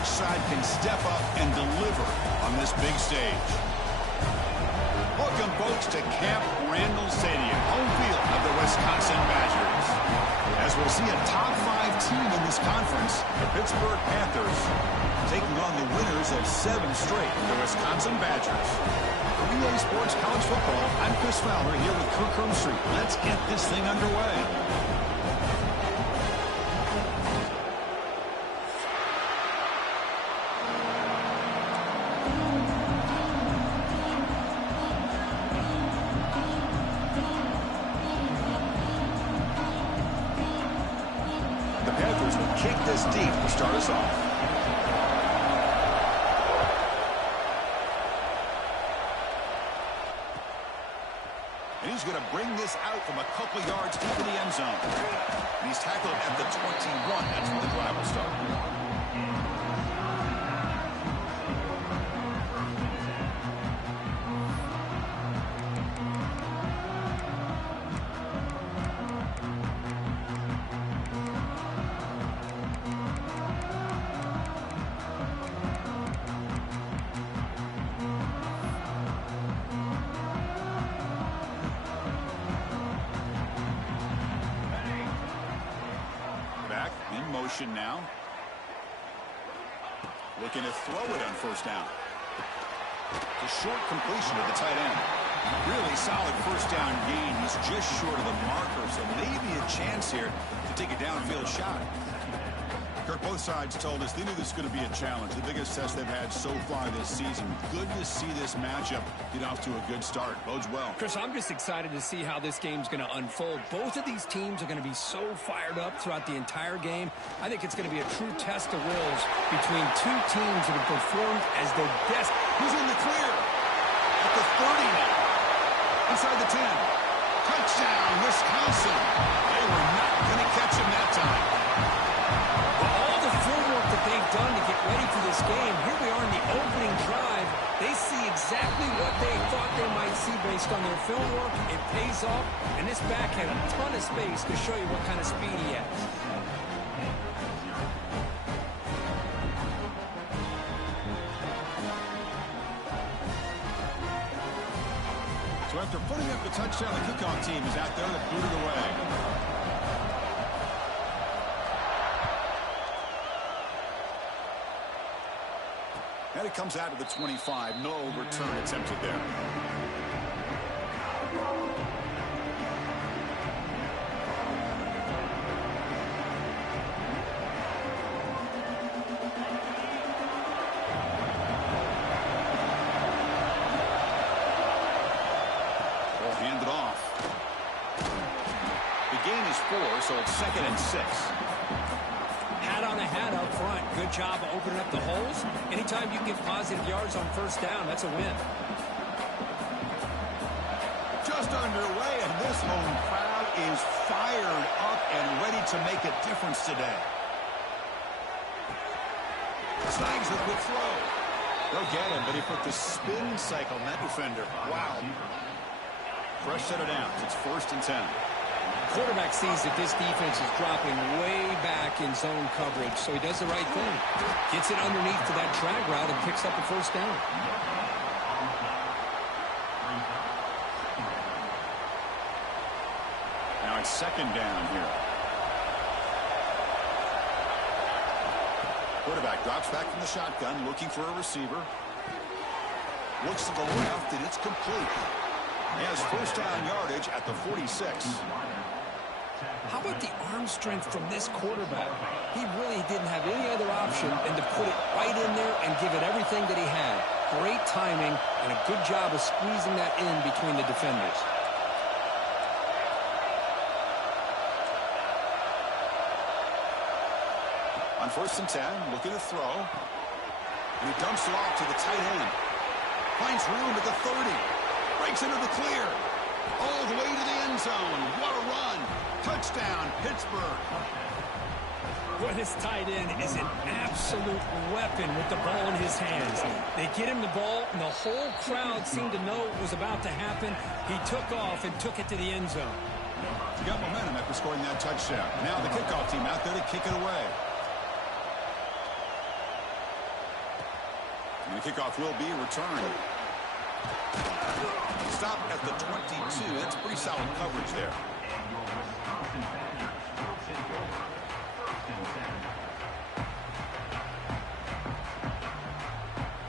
which side can step up and deliver on this big stage. Welcome, folks, to Camp Randall Stadium, home field of the Wisconsin Badgers. As we'll see a top-5 team in this conference, the Pittsburgh Panthers, taking on the winners of 7 straight, the Wisconsin Badgers. For EA Sports College Football, I'm Chris Fowler here with Kirk Herbstreit. Let's get this thing underway. The Panthers will kick this deep to start us off. And he's going to bring this out from a couple yards deep in the end zone. And he's tackled at the 21. That's where the drive will start. Now looking to throw it on first down. The short completion to the tight end. Really solid first down gain. He's just short of the marker, so maybe a chance here to take a downfield shot. Kirk, both sides told us they knew this was going to be a challenge, the biggest test they've had so far this season. Good to see this matchup get off to a good start. Bodes well. Chris, I'm just excited to see how this game's going to unfold. Both of these teams are going to be so fired up throughout the entire game. I think it's going to be a true test of wills between two teams that have performed as their best. Who's in the clear? At the 30 now. Inside the 10. Touchdown, Wisconsin. They were not going to catch him that time. They've done to get ready for this game. Here we are in the opening drive. They see exactly what they thought they might see based on their film work. It pays off, and this back had a ton of space to show you what kind of speed he has. So after putting up the touchdown, the kickoff team is out there to boot it away. And it comes out to the 25. No return attempted there. Ball handed off. The gain is 4, so it's 2nd and 6. Hat on a hat up front. Good job of opening up the holes. Anytime you can get positive yards on first down, that's a win. Just underway, and this home crowd is fired up and ready to make a difference today. Snags the quick throw. They'll get him, but he put the spin cycle on that defender. Wow. Fresh set of downs. It's 1st and 10. Quarterback sees that this defense is dropping way back in zone coverage, so he does the right thing. Gets it underneath to that drag route and picks up a first down. Now it's 2nd down here. Quarterback drops back from the shotgun, looking for a receiver. Looks to the left, and it's complete. He has first down yardage at the 46. How about the arm strength from this quarterback? He really didn't have any other option than to put it right in there and give it everything that he had. Great timing and a good job of squeezing that in between the defenders. On 1st and 10, looking to throw. And he dumps it off to the tight end. Finds room at the 30. Breaks into the clear. All the way to the end zone. What a run. Touchdown, Pittsburgh. Boy, this tight end is an absolute weapon with the ball in his hands. They get him the ball, and the whole crowd seemed to know what was about to happen. He took off and took it to the end zone. He got momentum after scoring that touchdown. Now the kickoff team out there to kick it away. And the kickoff will be returned. Stop at the 22. That's pretty solid coverage there.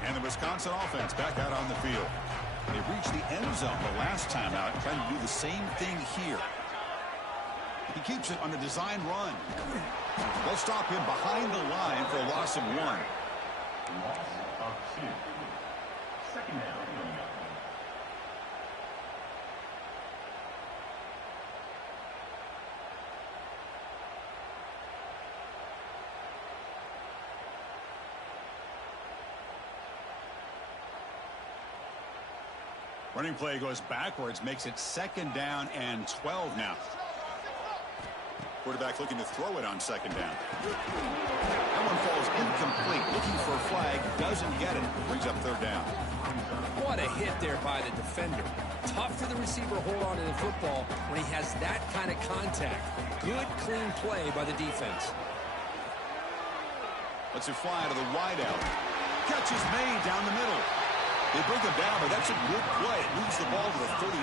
And the Wisconsin offense back out on the field. They reached the end zone the last time out, trying to do the same thing here. He keeps it on a design run. They'll stop him behind the line for a loss of 1. Loss of 2. Second down. Running play goes backwards, makes it 2nd down and 12 now. Quarterback looking to throw it on 2nd down. That one falls incomplete. Looking for a flag, doesn't get it. Brings up 3rd down. What a hit there by the defender. Tough for the receiver to hold on to the football when he has that kind of contact. Good, clean play by the defense. Lets it fly to the wideout. Catch is made down the middle. They bring him down, but that's a good play. It moves the ball to the 39.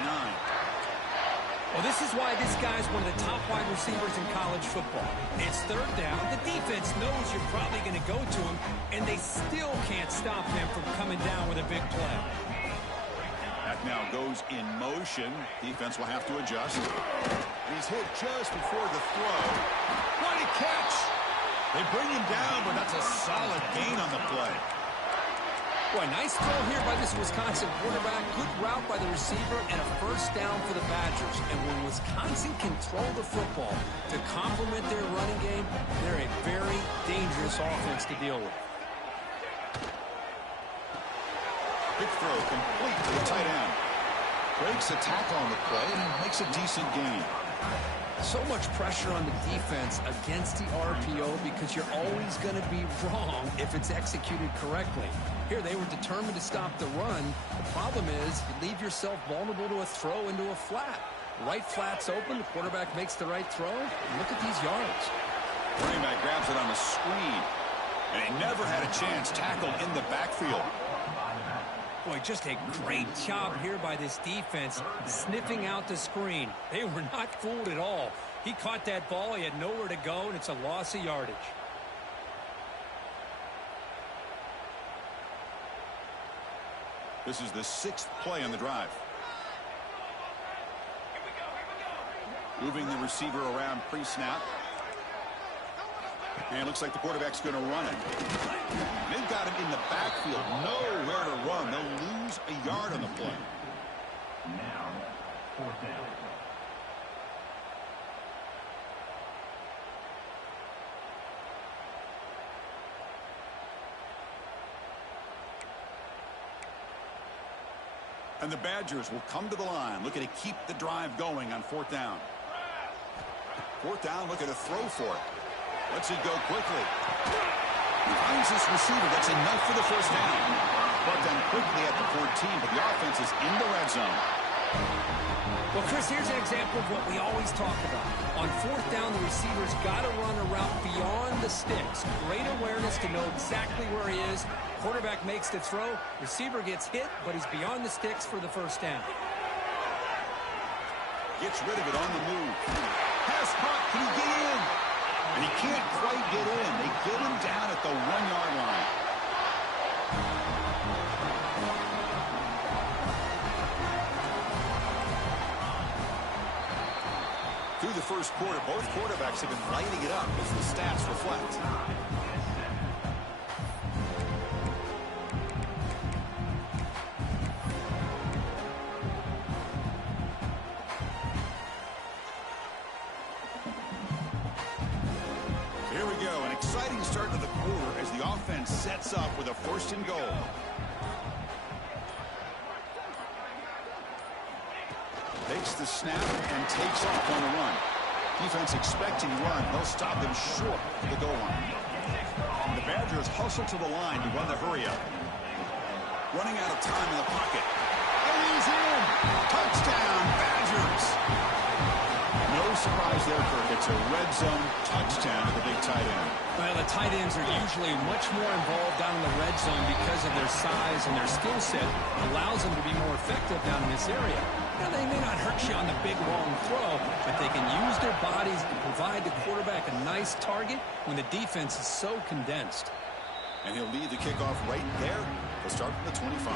Well, this is why this guy's one of the top wide receivers in college football. It's 3rd down. The defense knows you're probably going to go to him, and they still can't stop him from coming down with a big play. That now goes in motion. Defense will have to adjust. He's hit just before the throw. What a catch! They bring him down, but that's a solid gain on the play. Boy, nice throw here by this Wisconsin quarterback. Good route by the receiver and a 1st down for the Badgers. And when Wisconsin control the football to complement their running game, they're a very dangerous offense to deal with. Big throw complete to the tight end. Breaks a tackle on the play and makes a decent gain. So much pressure on the defense against the RPO because you're always going to be wrong if it's executed correctly. Here, they were determined to stop the run. The problem is you leave yourself vulnerable to a throw into a flat. Right flat's open. The quarterback makes the right throw. Look at these yards. Running back grabs it on the screen. And he never had a chance. Tackled in the backfield. Boy, just a great job here by this defense, sniffing out the screen. They were not fooled at all. He caught that ball. He had nowhere to go, and it's a loss of yardage. This is the 6th play on the drive. Moving the receiver around pre-snap. And it looks like the quarterback's going to run it. They've got him in the backfield. Nowhere to run. They'll lose a yard on the play. Now, 4th down. And the Badgers will come to the line, looking to keep the drive going on 4th down. 4th down, looking to throw for it. Lets it go quickly. He finds this receiver. That's enough for the 1st down. Brought down quickly at the 14, but the offense is in the red zone. Well, Chris, here's an example of what we always talk about. On 4th down, the receiver's got to run a route beyond the sticks. Great awareness to know exactly where he is. Quarterback makes the throw. Receiver gets hit, but he's beyond the sticks for the 1st down. Gets rid of it on the move. Pass caught. Can he get in? And he can't quite get in. They get him down at the 1-yard line. Through the 1st quarter, both quarterbacks have been lighting it up as the stats reflect. Here we go, an exciting start to the quarter as the offense sets up with a 1st and goal. Takes the snap and takes off on the run. Defense expecting run. They'll stop him short of the goal line. And the Badgers hustle to the line to run the hurry up. Running out of time in the pocket. And he's in! Touchdown, Badgers! No surprise there, Kirk. It's a red zone touchdown to the big tight end. Well, the tight ends are usually much more involved down in the red zone because of their size and their skill set allows them to be more effective down in this area. Now, they may not hurt you on the big, long throw, but they can use their bodies to provide the quarterback a nice target when the defense is so condensed. And he'll lead the kickoff right there. They'll start from the 25.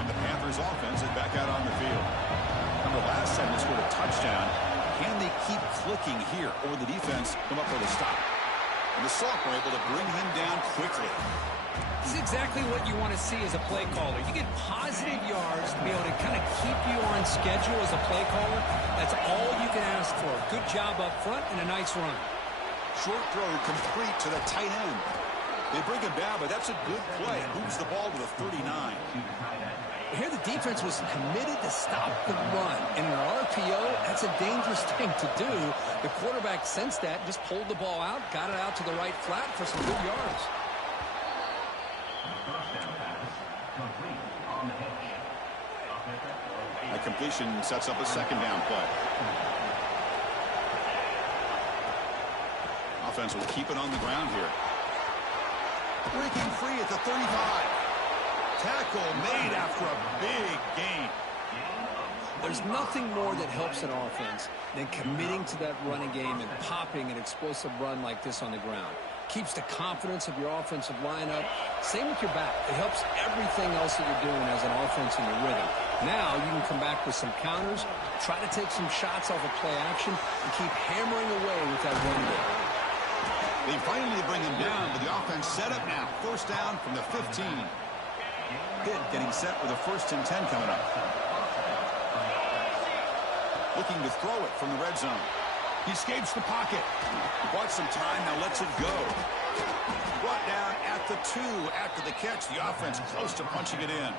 And the Panthers offense is back out on the field. Remember last time they scored a touchdown. Can they keep clicking here, or the defense come up with a stop? And the Salk were able to bring him down quickly. This is exactly what you want to see as a play caller. You get positive yards to be able to kind of keep you on schedule as a play caller. That's all you can ask for. Good job up front and a nice run. Short throw complete to the tight end. They bring him down, but that's a good play. Moves the ball to the 39. Here the defense was committed to stop the run. And in an RPO, that's a dangerous thing to do. The quarterback sensed that, just pulled the ball out, got it out to the right flat for some good yards. A completion sets up a second down play. Offense will keep it on the ground here. Breaking free at the 35. Tackle made after a big gain. There's nothing more that helps an offense than committing to that running game and popping an explosive run like this on the ground. Keeps the confidence of your offensive lineup. Same with your back. It helps everything else that you're doing as an offense in your rhythm. Now you can come back with some counters, try to take some shots off of play action, and keep hammering away with that run game. They finally bring him down, but the offense set up now. First down from the 15. Pitt getting set with a 1st and 10 coming up. Looking to throw it from the red zone. He escapes the pocket. Bought some time, now lets it go. Brought down at the 2 after the catch. The offense close to punching it in.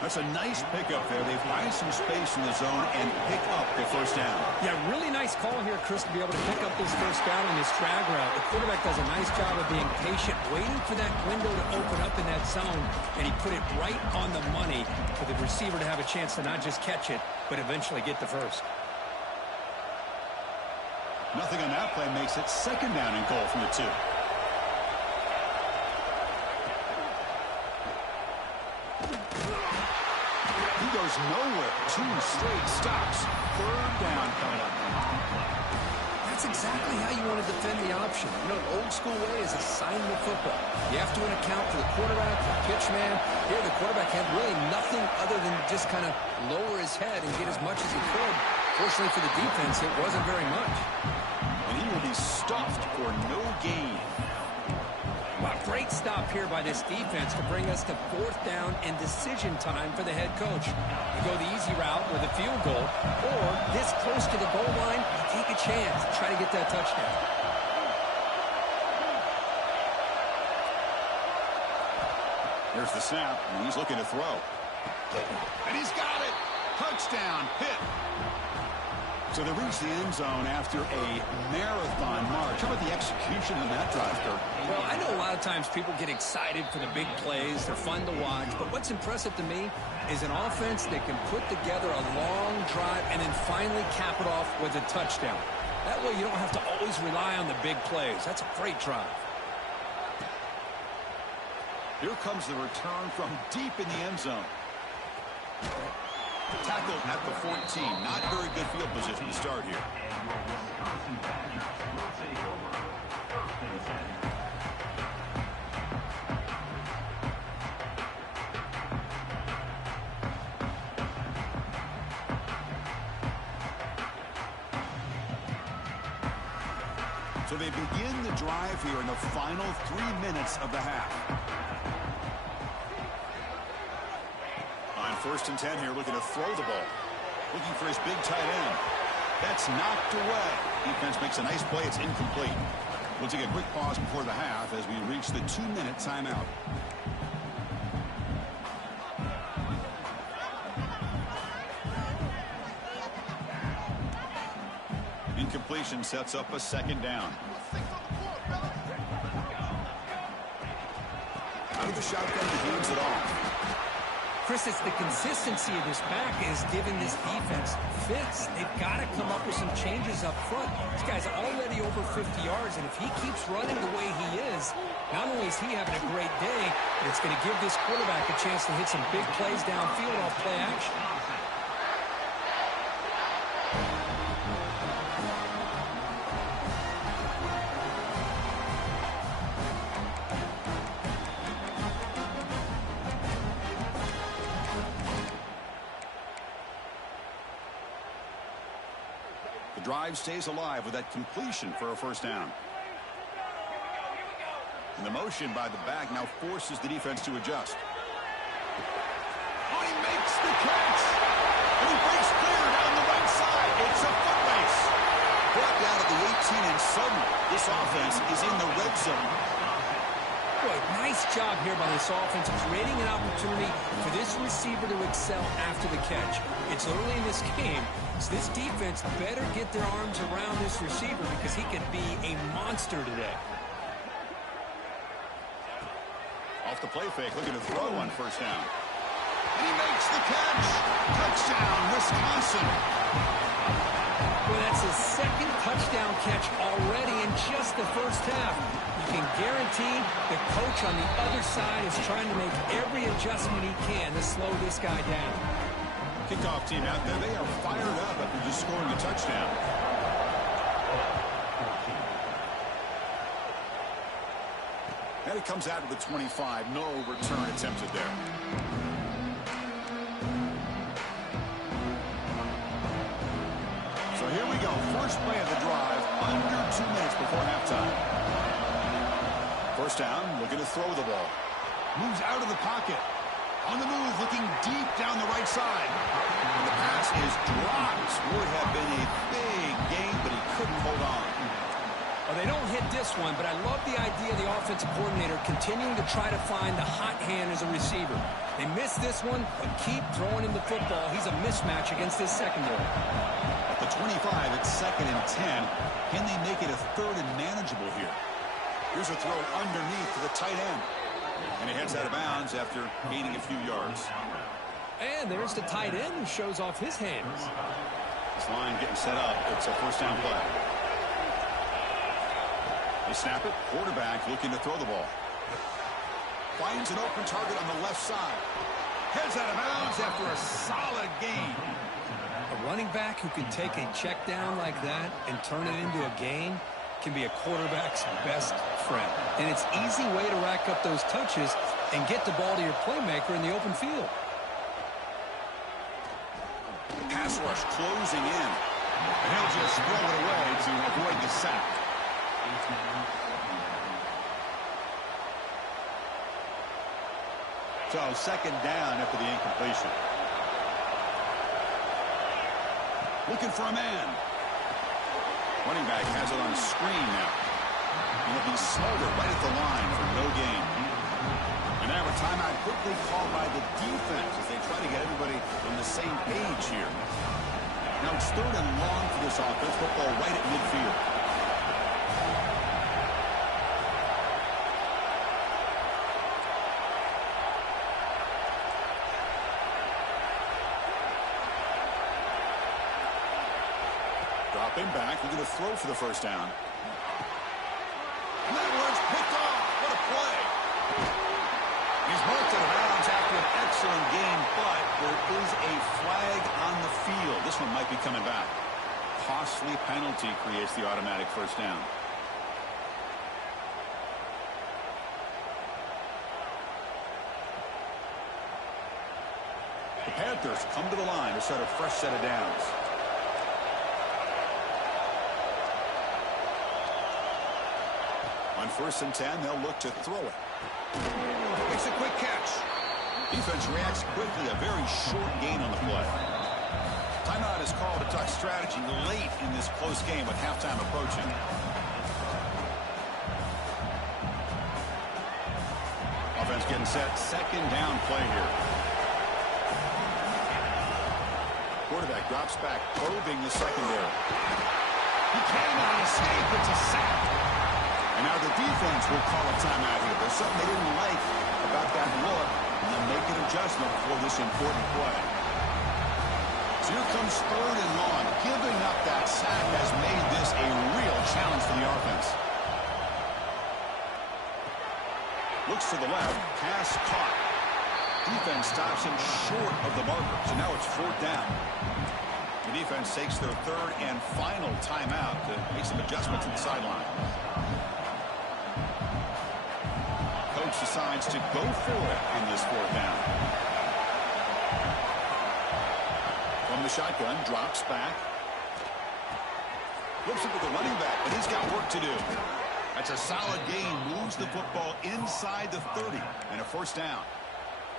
That's a nice pickup there. They find some space in the zone and pick up the first down. Yeah, really nice call here, Chris, to be able to pick up this first down on this drag route. The quarterback does a nice job of being patient, waiting for that window to open up in that zone, and he put it right on the money for the receiver to have a chance to not just catch it, but eventually get the first. Nothing on that play makes it second down and goal from the 2. He goes nowhere. 2 straight stops. Third down coming up. That's exactly how you want to defend the option. You know, an old school way is assignment football. You have to account for the quarterback, the pitch man. Here, the quarterback had really nothing other than just kind of lower his head and get as much as he could. Fortunately for the defense, it wasn't very much. And he will be stuffed for no gain. Wow, great stop here by this defense to bring us to 4th down and decision time for the head coach. You go the easy route with a field goal, or this close to the goal line, take a chance, try to get that touchdown. Here's the snap, and he's looking to throw. And he's got it! Touchdown, Pitt! So they reach the end zone after a marathon march. How about the execution of that drive, Kirk? Well, I know a lot of times people get excited for the big plays. They're fun to watch. But what's impressive to me is an offense that can put together a long drive and then finally cap it off with a touchdown. That way you don't have to always rely on the big plays. That's a great drive. Here comes the return from deep in the end zone. Tackled at the 14. Not very good field position to start here. So they begin the drive here in the final 3 minutes of the half. On 1st and 10 here, looking to throw the ball. Looking for his big tight end. That's knocked away. Defense makes a nice play. It's incomplete. We'll take a quick pause before the half as we reach the 2-minute timeout. Incompletion sets up a second down. Out of the shotgun, he hands it off. Chris, it's the consistency of this back is giving this defense fits. They've got to come up with some changes up front. This guy's already over 50 yards, and if he keeps running the way he is, not only is he having a great day, but it's going to give this quarterback a chance to hit some big plays downfield off play action. Drive stays alive with that completion for a first down. And the motion by the back now forces the defense to adjust. Oh, he makes the catch! And he breaks clear down the right side. It's a foot race. Brought down at the 18, and suddenly this offense is in the red zone. Boy, nice job here by this offense, creating an opportunity for this receiver to excel after the catch. It's early in this game, so this defense better get their arms around this receiver because he could be a monster today. Off the play fake, looking to throw on first down. And he makes the catch. Touchdown, Wisconsin. Well, that's his second touchdown catch already in just the first half. You can guarantee the coach on the other side is trying to make every adjustment he can to slow this guy down. Kickoff team out there, they are fired up after just scoring a touchdown. And it comes out to the 25. No return attempted there. So here we go. First play of the drive, under 2 minutes before halftime. First down, looking to throw the ball. Moves out of the pocket. On the move, looking deep down the right side. And the pass is dropped. Would have been a big gain, but he couldn't hold on. Well, they don't hit this one, but I love the idea of the offensive coordinator continuing to try to find the hot hand as a receiver. They missed this one, but keep throwing him the football. He's a mismatch against this secondary. At the 25, it's 2nd and 10. Can they make it a 3rd and manageable here? Here's a throw underneath to the tight end. And he heads out of bounds after gaining a few yards. And there's the tight end who shows off his hands. This line getting set up. It's a first down play. They snap it. Quarterback looking to throw the ball. Finds an open target on the left side. Heads out of bounds after a solid gain. A running back who can take a check down like that and turn it into a gain can be a quarterback's best friend. And it's an easy way to rack up those touches and get the ball to your playmaker in the open field. The pass rush closing in. And he'll just throw it away to avoid the sack. So 2nd down after the incompletion. Looking for a man. Running back has it on the screen now. And he'll be smoldered right at the line for no gain. And now a timeout quickly called by the defense as they try to get everybody on the same page here. Now it's 3rd and long for this offense. Football right at midfield. Dropping back, looking to throw for the first down. And that one's picked off. What a play. He's marked out of bounds after an excellent game, but there is a flag on the field. This one might be coming back. Costly penalty creates the automatic first down. The Panthers come to the line to start a fresh set of downs. On 1st and 10, they'll look to throw it. Makes a quick catch. Defense reacts quickly. A very short gain on the play. Timeout is called to talk strategy late in this close game with halftime approaching. Offense getting set. 2nd down play here. Quarterback drops back, probing the secondary. He cannot escape. It's a sack. And now the defense will call a timeout here. There's something they didn't like about that look, and they'll make an adjustment. them for this important play. So here comes 3rd and long. Giving up that sack has made this a real challenge for the offense. Looks to the left. Pass caught. Defense stops him short of the marker. So now it's 4th down. The defense takes their 3rd and final timeout to make some adjustments at the sideline. Coach decides to go for it in this 4th down. From the shotgun, drops back. Looks it with the running back, but he's got work to do. That's a solid gain. Moves the football inside the 30 and a 1st down.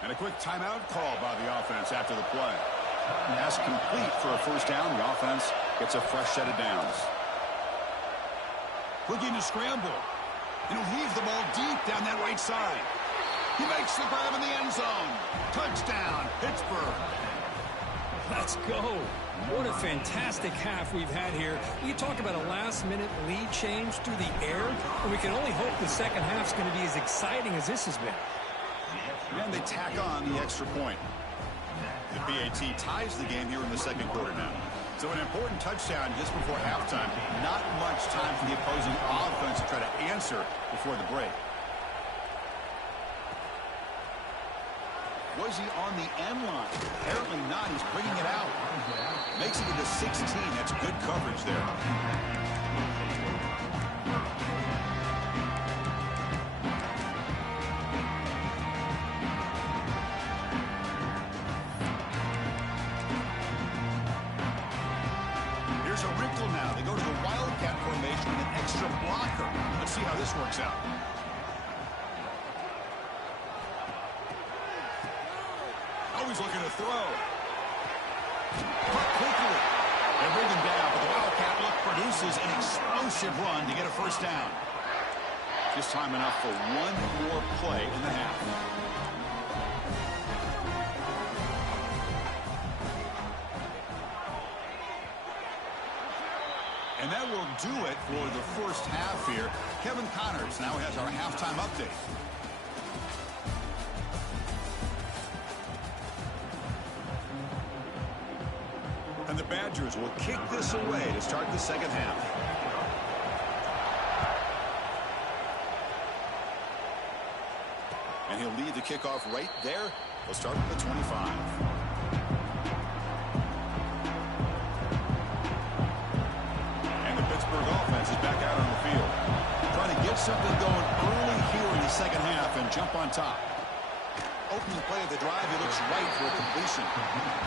And a quick timeout call by the offense after the play. Pass complete for a 1st down. The offense gets a fresh set of downs. Looking to scramble. And he'll heave the ball deep down that right side. He makes the grab in the end zone. Touchdown, Pittsburgh. Let's go. What a fantastic half we've had here. You talk about a last-minute lead change through the air, and we can only hope the second half's going to be as exciting as this has been. And they tack on the extra point. The BAT ties the game here in the 2nd quarter now. So an important touchdown just before halftime. Not much time for the opposing offense to try to answer before the break. Was he on the end line? Apparently not. He's bringing it out. Makes it into 16. That's good coverage there. Here's a wrinkle now. They go to the Wildcat formation with an extra blocker. Let's see how this works out. Always looking to throw. Cut quickly. They bring him down, but the Wildcat look produces an explosive run to get a 1st down. Just time enough for one more play in the half. And that will do it for the 1st half here. Kevin Connors now has our halftime update. And the Badgers will kick this away to start the 2nd half. And he'll lead the kickoff right there. He'll start at the 25. And the Pittsburgh offense is back out on the field. Trying to get something going early here in the 2nd half and jump on top. Opening play of the drive, he looks right for a completion.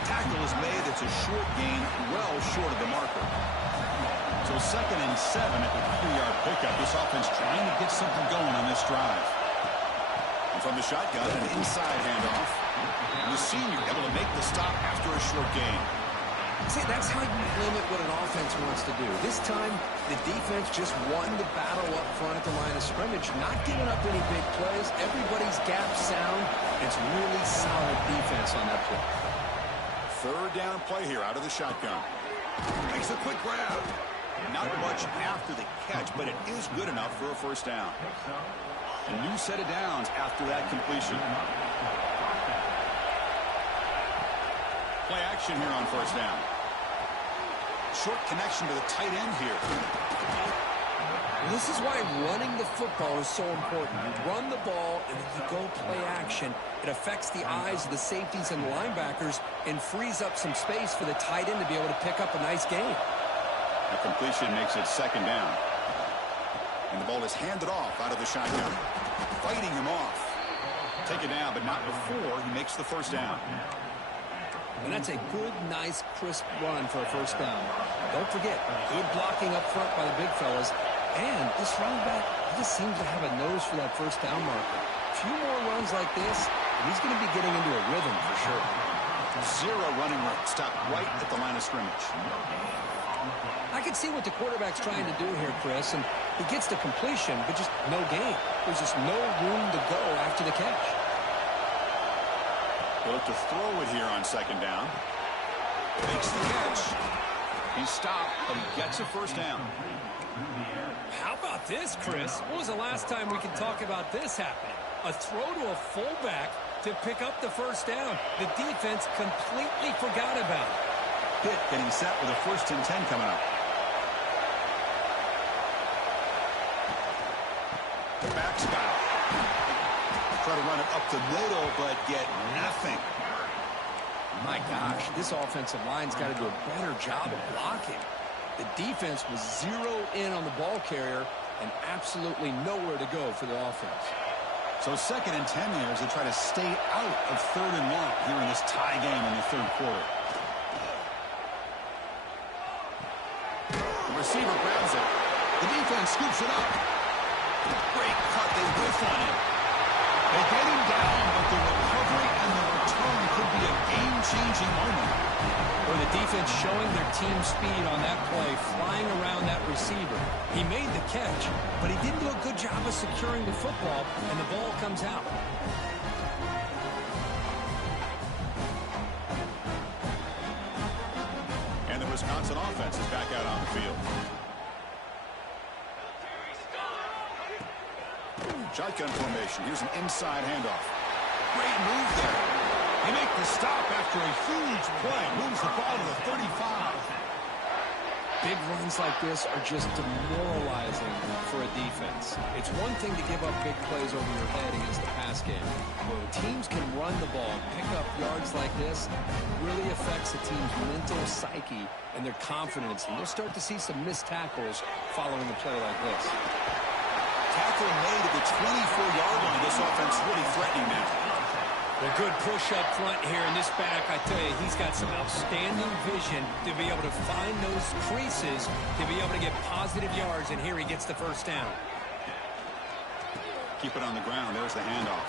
Tackle is made. It's a short gain, well short of the marker. So 2nd and 7 at the 3-yard pickup. This offense trying to get something going on this drive. And from the shotgun, an inside handoff. And the senior able to make the stop after a short gain. See, that's how you limit what an offense wants to do. This time, the defense just won the battle up front at the line of scrimmage, not giving up any big plays. Everybody's gap sound. It's really solid defense on that play. 3rd down play here out of the shotgun. Makes a quick grab. Not much after the catch, but it is good enough for a 1st down. A new set of downs after that completion. Play action here on 1st down. Short connection to the tight end here. This is why running the football is so important. You run the ball and then you go play action. It affects the eyes of the safeties and the linebackers and frees up some space for the tight end to be able to pick up a nice gain. The completion makes it 2nd down. And the ball is handed off out of the shotgun. Fighting him off. Take it down, but not before he makes the 1st down. And that's a good, nice, crisp run for a 1st down. Don't forget, good blocking up front by the big fellas. And this running back, he just seems to have a nose for that 1st down marker. A few more runs like this, and he's going to be getting into a rhythm for sure. 0 running room. Stop right at the line of scrimmage. I can see what the quarterback's trying to do here, Chris, and he gets the completion, but just no gain. There's just no room to go after the catch. He'll look to throw it here on 2nd down. Makes the catch. He's stopped, but he gets a 1st down. How about this, Chris? When was the last time we could talk about this happening? A throw to a fullback to pick up the first down. The defense completely forgot about it. Pitt getting set with a 1st and 10 coming up. Back style. Try to run it up the middle, but get nothing. My gosh, this offensive line's got to do a better job of blocking. The defense was zeroed in on the ball carrier and absolutely nowhere to go for the offense. So 2nd and 10 here as they try to stay out of 3rd and long here in this tie game in the 3rd quarter. The receiver grabs it. The defense scoops it up. Great cut. They whiff on him. They get him down, but the recovery and the return could be a game-changing moment. Or the defense showing their team speed on that play, flying around that receiver. He made the catch, but he didn't do a good job of securing the football, and the ball comes out. And the Wisconsin offense is back out on the field. Shotgun formation. Here's an inside handoff. Great move there. They make the stop after a huge play. Moves the ball to the 35. Big runs like this are just demoralizing for a defense. It's one thing to give up big plays over your head against the pass game. But when teams can run the ball and pick up yards like this, it really affects the team's mental psyche and their confidence. And you'll start to see some missed tackles following a play like this. Tackle made at the 24-yard line. This offense really threatening now. A good push up front here in this back. I tell you, he's got some outstanding vision to be able to find those creases, to be able to get positive yards, and here he gets the first down. Keep it on the ground. There's the handoff.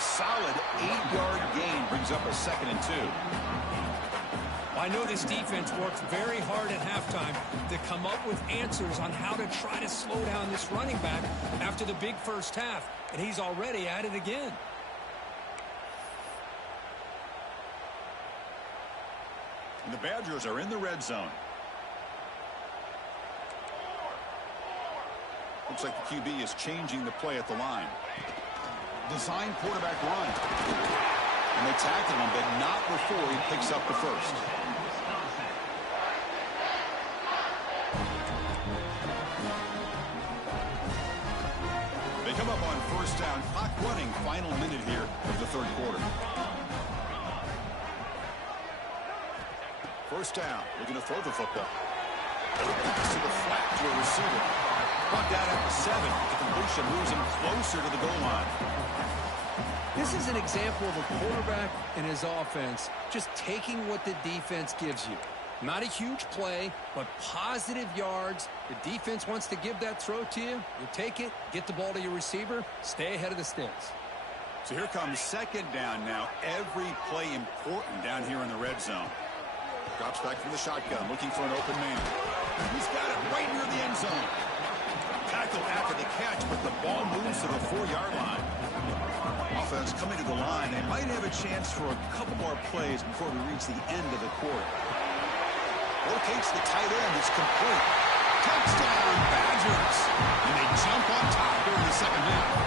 Solid 8-yard gain brings up a 2nd and 2. I know this defense works very hard at halftime to come up with answers on how to try to slow down this running back after the big first half, and he's already at it again. And the Badgers are in the red zone. Looks like the QB is changing the play at the line. Design quarterback run. And they tackle him, but not before he picks up the first. They come up on 1st down. Clock running. Final minute here of the 3rd quarter. 1st down. Looking to throw the football. Pass to the flat to a receiver. Brought down at the 7. The completion moves him closer to the goal line. This is an example of a quarterback and his offense just taking what the defense gives you. Not a huge play, but positive yards. The defense wants to give that throw to you. You take it, get the ball to your receiver, stay ahead of the sticks. So here comes 2nd down now. Every play important down here in the red zone. Drops back from the shotgun, looking for an open man. He's got it right near the end zone. Tackle after the catch, but the ball moves to the 4-yard line. Offense coming to the line. They might have a chance for a couple more plays before we reach the end of the quarter. Rotates the tight end. It's complete. Touchdown, Badgers. And they jump on top during the 2nd half.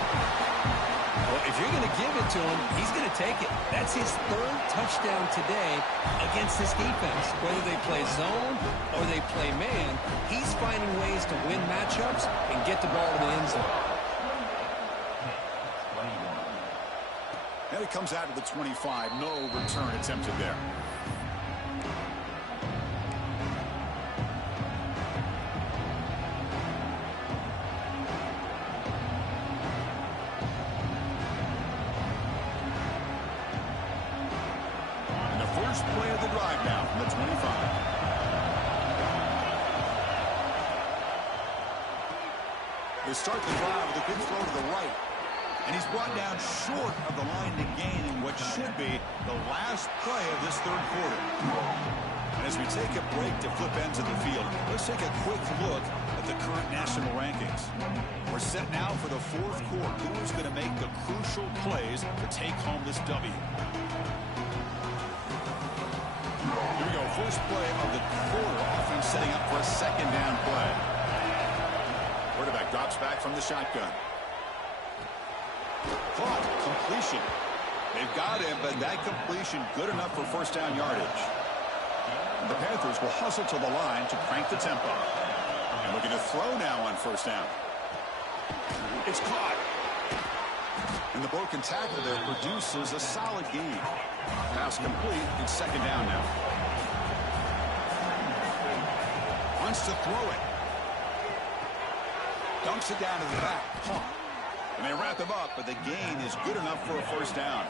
Well, if you're going to give it to him, he's going to take it. That's his 3rd touchdown today against this defense. Whether they play zone or they play man, he's finding ways to win matchups and get the ball to the end zone. And it comes out to the 25. No return attempted there. And the first play of the drive now from the 25. They start the drive with a good throw to the right. And he's brought down short of the line to gain in what should be the last play of this 3rd quarter. And as we take a break to flip ends of the field, let's take a quick look at the current national rankings. We're set now for the 4th quarter. Who's going to make the crucial plays to take home this W? Here we go. First play of the quarter. Offense setting up for a 2nd down play. Quarterback drops back from the shotgun. Caught. Completion. They've got him, but that completion good enough for first down yardage. And the Panthers will hustle to the line to crank the tempo. And looking to throw now on first down. It's caught. And the broken tackle there produces a solid gain. Pass complete. It's second down now. Wants to throw it. Dumps it down to the back. And they wrap him up, but the gain is good enough for a first down.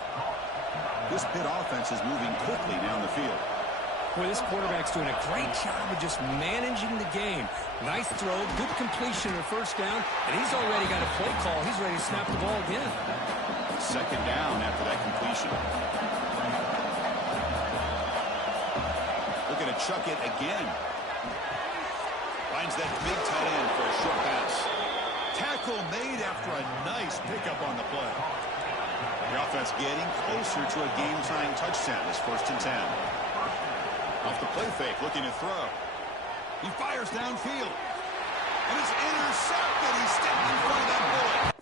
This Pitt offense is moving quickly down the field. Boy, this quarterback's doing a great job of just managing the game. Nice throw, good completion of first down, and he's already got a play call. He's ready to snap the ball again. Second down after that completion. Looking to chuck it again. Finds that big tight end for a short pass. Tackle made after a nice pickup on the play. The offense getting closer to a game-tying touchdown. It's 1st and 10. Off the play fake, looking to throw. He fires downfield. And it's intercepted. He stepped in front of that bullet.